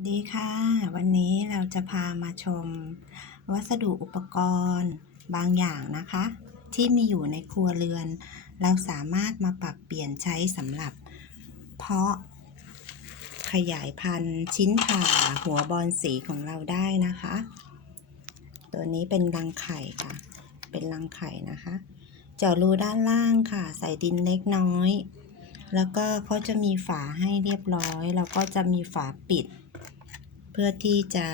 สดีค่ะ วันนี้เราจะพามาชม วัสดุอุปกรณ์บางอย่างนะคะ ที่มีอยู่ในครัวเรือน เราสามารถมาปรับเปลี่ยนใช้สำหรับ เพาะขยายพันธุ์ชิ้นผ่าหัวบอลสีของเราได้นะคะ ตัวนี้เป็นรังไข่ค่ะ เป็นรังไข่นะคะเจาะรูด้านล่างค่ะ ใส่ดินเล็กน้อย แล้วก็เขาจะมีฝาให้เรียบร้อย แล้วก็จะมีฝาปิด พื่อที่จะ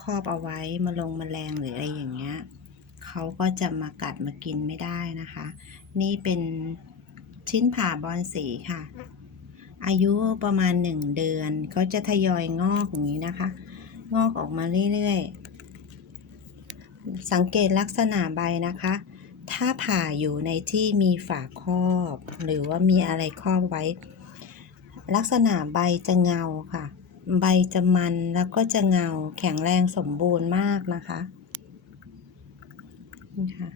ครอบเอาไว้มาลงมแมลงหรืออะไรอย่างเงี้ยเขาก็จะมากัดมากินไม่ได้นะคะ นี่เป็นชิ้นผ่าบอลสีค่ะ อายุประมาณหนึ่งเดือนเขาจะทยอยงอกอย่างนี้นะคะ งอกออกมาเรื่อยๆ สังเกตลักษณะใบนะคะ ถ้าผ่าอยู่ในที่มีฝาครอบ หรือว่ามีอะไรครอบไว้ ลักษณะใบจะเงาค่ะ ใบจะมันแล้วก็จะเงาแข็งแรงสมบูรณ์มากนะคะนี่ค่ะ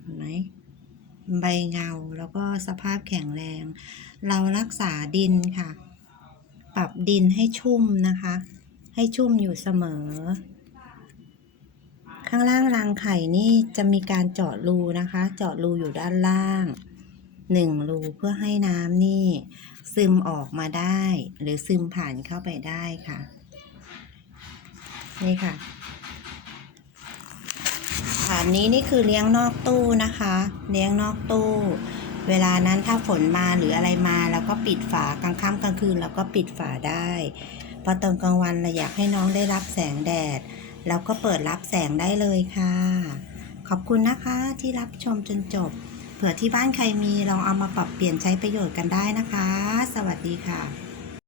เห็นไหมใบเงาแล้วก็สภาพแข็งแรง เรารักษาดินค่ะ ปรับดินให้ชุ่มนะคะ ให้ชุ่มอยู่เสมอ ข้างล่างรังไข่นี่จะมีการเจาะรูนะคะ เจาะรูอยู่ด้านล่าง หนึ่งรูเพื่อให้น้ำนี่ ซึมออกมาได้ หรือซึมผ่านเข้าไปได้ค่ะ นี่ค่ะฐานนี้นี่คือเลี้ยงนอกตู้นะคะ เลี้ยงนอกตู้ เวลานั้นถ้าฝนมาหรืออะไรมาเราก็ปิดฝากลางค่ำกลางคืนเราก็ปิดฝาได้พอตอนกลางวันเราอยากให้น้องได้รับแสงแดดเราก็เปิดรับแสงได้เลยค่ะ ขอบคุณนะคะที่รับชมจนจบ เผื่อที่บ้านใครมีลองเอามาปรับเปลี่ยนใช้ประโยชน์กันได้นะคะ สวัสดีค่ะ